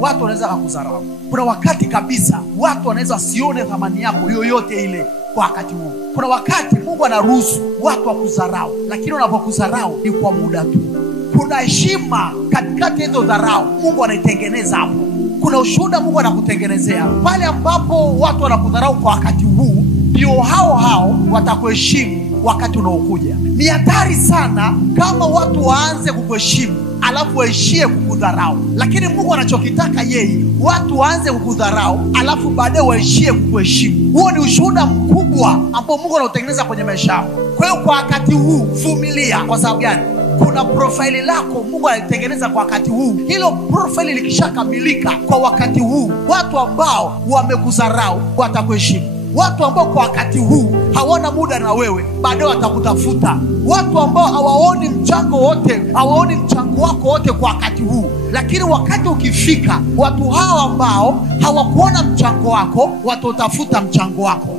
watu wanaweza kukudharau. Kuna wakati kabisa watu wanaweza sione thamani yako yoyote ile kwa wakati huo. Kuna wakati Mungu anaruhusu watu wakudharau, lakini wanapokudharau ni kwa muda tu. Kuna heshima katikati hizo dharau, Mungu anaitengeneza hapo. Kuna ushuhuda Mungu anakutengenezea. Pale ambapo watu wanakudharau kwa wakati huu, ndio hao watakuheshimu wakati unaokuja. Ni hatari sana kama watu waanze kukuheshimu alafu waishie kukudharau. Lakini Mungu anachokitaka yeye, watu waanze kukudharau alafu baadaye waishie kukuheshimu. Huo ni ushuhuda mkubwa ambao Mungu anautengeneza kwenye maisha yako. Kwa hiyo kwa wakati huu vumilia. Kwa sababu gani? Kuna profile lako Mungu alitengeneza kwa wakati huu. Hilo profile likishakamilika kwa wakati huu, watu ambao wamekudharau watakuheshimu. Watu ambao kwa wakati huu hawana muda na wewe, baadaye watakutafuta. Watu ambao hawaoni mchango wako wote kwa wakati huu, lakini wakati ukifika, watu hao ambao hawakuona mchango wako watatafuta mchango wako.